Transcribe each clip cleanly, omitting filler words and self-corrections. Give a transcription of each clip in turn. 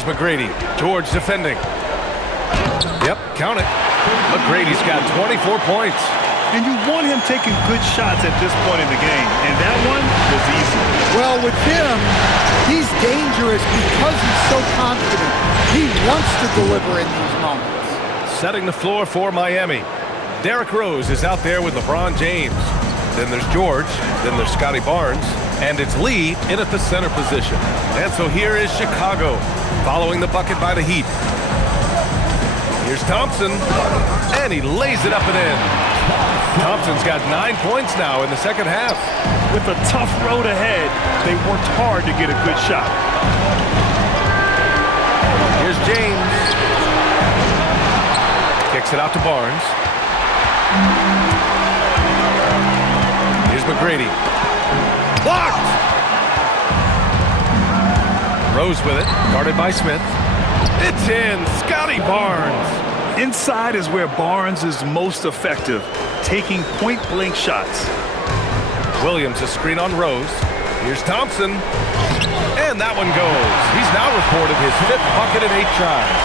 Here's McGrady. George defending. Yep, count it. McGrady's got 24 points. And you want him taking good shots at this point in the game, and that one was easy. Well, with him, he's dangerous because he's so confident. He wants to deliver in these moments. Setting the floor for Miami. Derrick Rose is out there with LeBron James. Then there's George. Then there's Scotty Barnes. And it's Lee in at the center position. And so here is Chicago, following the bucket by the Heat. Here's Thompson, and he lays it up and in. Thompson's got 9 points now in the second half. With a tough road ahead, they worked hard to get a good shot. Here's James. Kicks it out to Barnes. Here's McGrady. Blocked! Rose with it, guarded by Smith. It's in, Scotty Barnes. Inside is where Barnes is most effective, taking point-blank shots. Williams a screen on Rose. Here's Thompson. And that one goes. He's now reported his 5th bucket in 8 tries.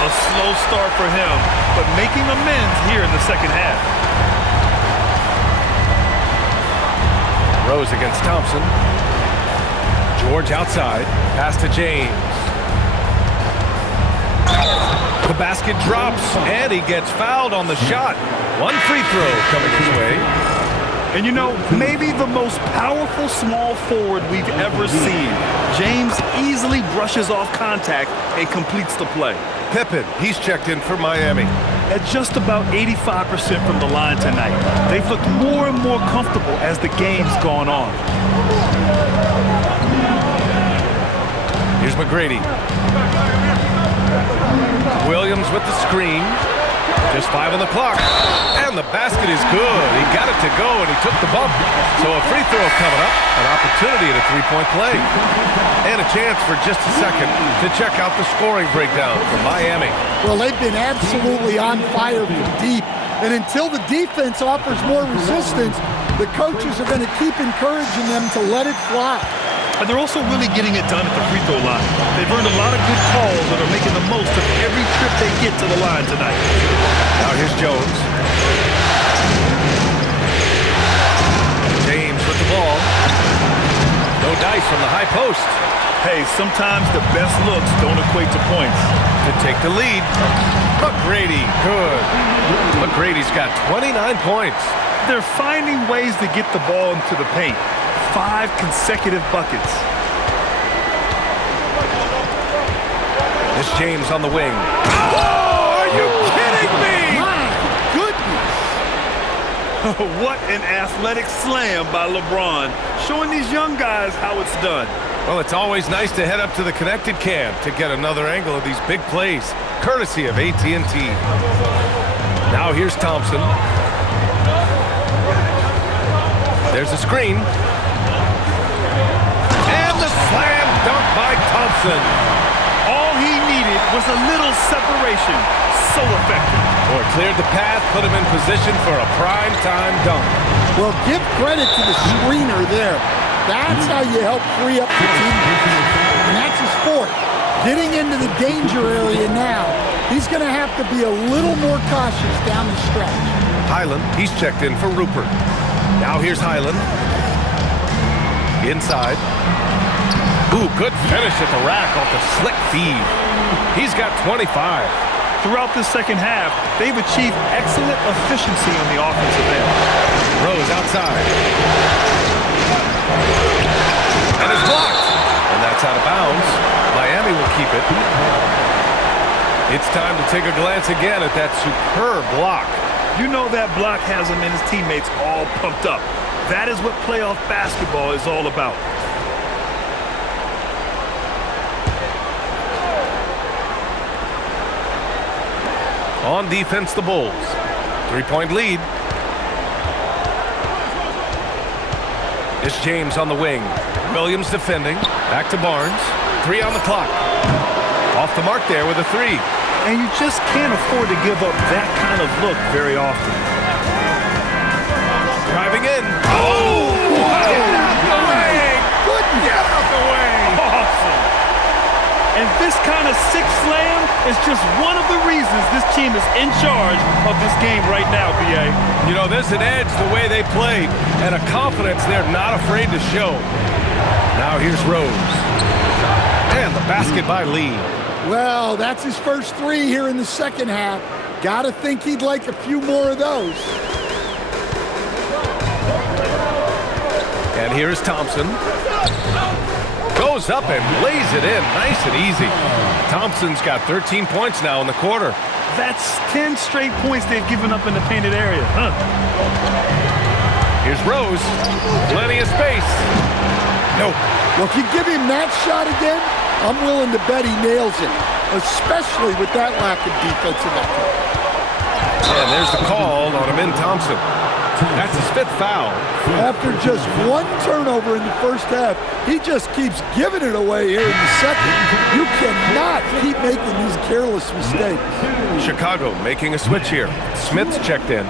A slow start for him, but making amends here in the second half. Rose against Thompson. George outside. Pass to James. The basket drops, and he gets fouled on the shot. One free throw coming his way. And you know, maybe the most powerful small forward we've ever seen. James easily brushes off contact and completes the play. Pippen, he's checked in for Miami. At just about 85% from the line tonight. They've looked more and more comfortable as the game's gone on. Here's McGrady. Williams with the screen. Just 5 on the clock. And the basket is good. He got it to go, and he took the bump. So a free throw coming up. An opportunity at a three-point play. And a chance for just a second to check out the scoring breakdown for Miami. Well, they've been absolutely on fire from deep. And until the defense offers more resistance, the coaches are going to keep encouraging them to let it fly. And they're also really getting it done at the free throw line. They've earned a lot of good calls and are making the most of every trip they get to the line tonight. Now here's Jones. James with the ball. No dice from the high post. Hey, sometimes the best looks don't equate to points. To take the lead. McGrady, good. McGrady's got 29 points. They're finding ways to get the ball into the paint. 5 consecutive buckets. This James on the wing. Oh, are you kidding me? My goodness. What an athletic slam by LeBron, showing these young guys how it's done. Well, it's always nice to head up to the connected cam to get another angle of these big plays, courtesy of AT&T. Now here's Thompson. There's a screen. Slam dunk by Thompson. All he needed was a little separation. So effective. Or cleared the path, put him in position for a prime-time dunk. Well, give credit to the screener there. That's how you help free up the team. And that's his fourth. Getting into the danger area now. He's going to have to be a little more cautious down the stretch. Highland, he's checked in for Rupert. Now here's Highland. Inside. Ooh, good finish at the rack off the slick feed. He's got 25. Throughout this second half, they've achieved excellent efficiency on the offensive end. Rose outside. And it's blocked. And that's out of bounds. Miami will keep it. It's time to take a glance again at that superb block. You know that block has him and his teammates all pumped up. That is what playoff basketball is all about. On defense, the Bulls. 3-point lead. It's James on the wing. Williams defending. Back to Barnes. 3 on the clock. Off the mark there with a 3. And you just can't afford to give up that kind of look very often. Driving in. Oh! Get out the way! Goodness. Get out the way! Awesome. And this kind of sick slam is just one of the reasons this team is in charge of this game right now, B.A. You know, there's an edge the way they play and a confidence they're not afraid to show. Now here's Rose. And the basket by Lee. Well, that's his first three here in the second half. Gotta think he'd like a few more of those. And here's Thompson. Goes up and lays it in nice and easy. Thompson's got 13 points now in the quarter. That's 10 straight points they've given up in the painted area. Here's Rose. Plenty of space. Nope. Well, if you give him that shot again, I'm willing to bet he nails it, especially with that lack of defensive effort. And there's the call on Amin Thompson. That's his fifth foul. After just one turnover in the first half, he just keeps giving it away here in the second. You cannot keep making these careless mistakes. Chicago making a switch here. Smith's checked in.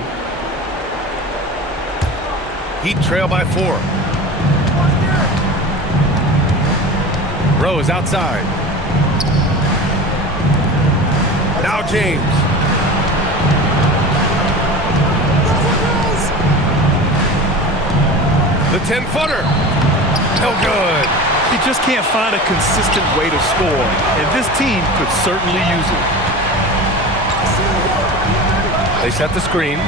Heat trail by 4. Rose outside. Now James. The 10-footer. No good. You just can't find a consistent way to score, and this team could certainly use it. They set the screen.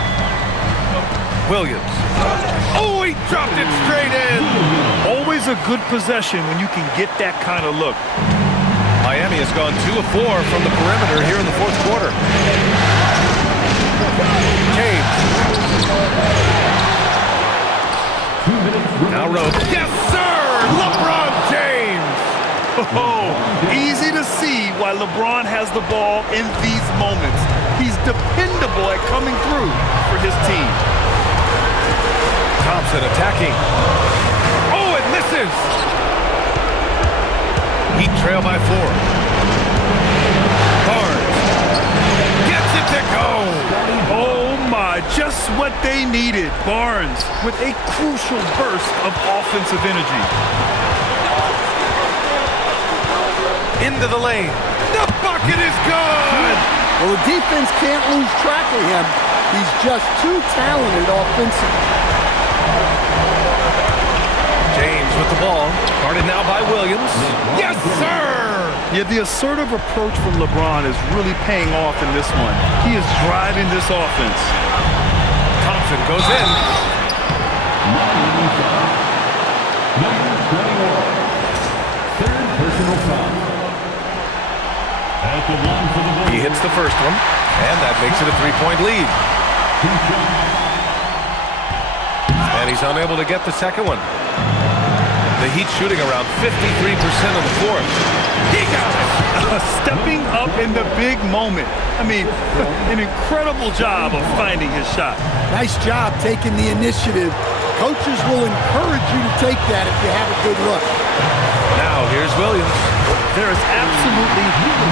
Williams. Oh, he dropped it straight in. Always a good possession when you can get that kind of look. Miami has gone 2 of 4 from the perimeter here in the fourth quarter. James. Now Rose. Yes, sir! LeBron James! Oh, easy to see why LeBron has the ball in these moments. He's dependable at coming through for his team. Thompson attacking. Oh, it misses! Heat trail by 4. Barnes gets it to go! Oh my, just what they needed. Barnes with a crucial burst of offensive energy. Into the lane. The bucket is good! Well, the defense can't lose track of him. He's just too talented offensively. James with the ball. Guarded now by Williams. Yes, sir! Yeah, the assertive approach from LeBron is really paying off in this one. He is driving this offense. Thompson goes in. Number 21. Third personal foul. At the line for the He hits the first one, and that makes it a 3-point lead. And he's unable to get the second one. The Heat shooting around 53% of the fourth. He got it! Stepping up in the big moment. I mean, an incredible job of finding his shot. Nice job taking the initiative. Coaches will encourage you to take that if you have a good look. Now here's Williams. There is absolutely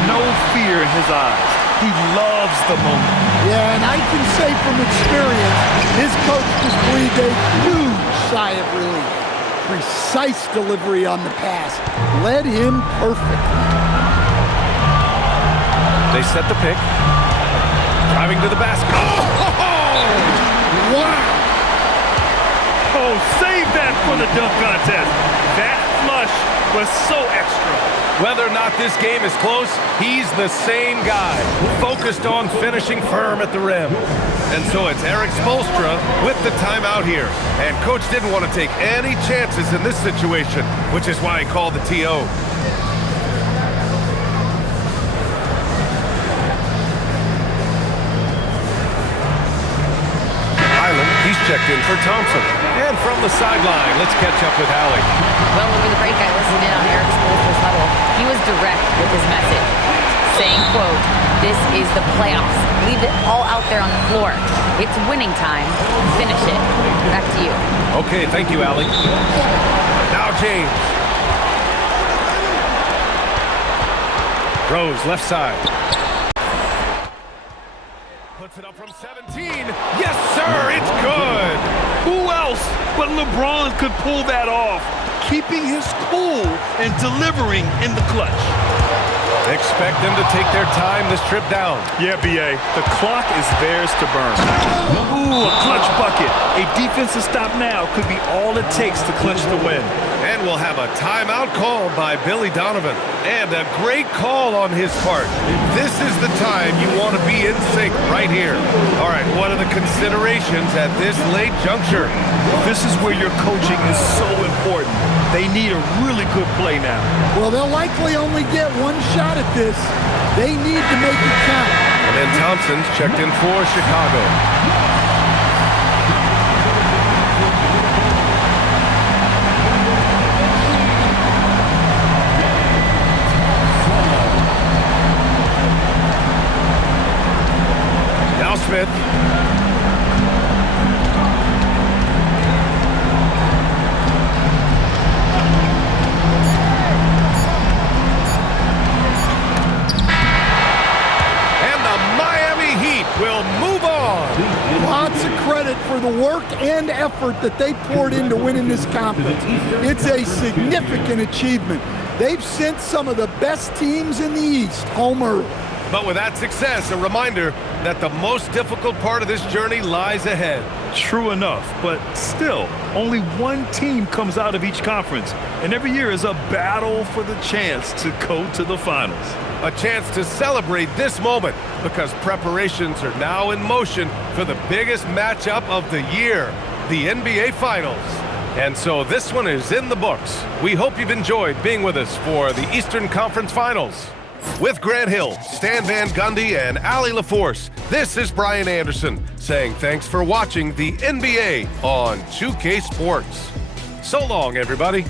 no fear in his eyes. He loves the moment. Yeah, and I can say from experience, his coach just breathed a huge sigh of relief. Precise delivery on the pass. Led him perfectly. They set the pick. Driving to the basket. Oh! Wow! Oh, save that for the dunk contest. That flush was so extra. Whether or not this game is close, he's the same guy, focused on finishing firm at the rim. And so it's Eric Spoelstra with the timeout here. And Coach didn't want to take any chances in this situation, which is why he called the TO. Highland, he's checked in for Thompson. And from the sideline, let's catch up with Hallie. Well, over the break, I listened in on Eric Spoelstra's huddle. He was direct with his message, saying, quote, "This is the playoffs. Leave it all out there on the floor. It's winning time. Finish it." Back to you. Okay, thank you, Allie. Now James. Rose, left side. Puts it up from 17. Yes, sir, it's good. Who else but LeBron could pull that off, keeping his cool and delivering in the clutch. Expect them to take their time this trip down. Yeah, B.A., the clock is theirs to burn. Ooh, a clutch bucket. A defensive stop now could be all it takes to clinch the win. And we'll have a timeout called by Billy Donovan. And a great call on his part. This is the time you want to be in sync right here. All right, what are the considerations at this late juncture? This is where your coaching is so important. They need a really good play now. Well, they'll likely only get one shot at this. They need to make it count. And then Thompson's checked in for Chicago. Smith. And the Miami Heat will move on. Lots of credit for the work and effort that they poured into winning this conference. It's a significant achievement. They've sent some of the best teams in the East home early. But with that success, a reminder that the most difficult part of this journey lies ahead. True enough, but still, only one team comes out of each conference, and every year is a battle for the chance to go to the finals. A chance to celebrate this moment because preparations are now in motion for the biggest matchup of the year, the NBA Finals. And so this one is in the books. We hope you've enjoyed being with us for the Eastern Conference Finals. With Grant Hill, Stan Van Gundy, and Allie LaForce, this is Brian Anderson saying thanks for watching the NBA on 2K Sports. So long, everybody.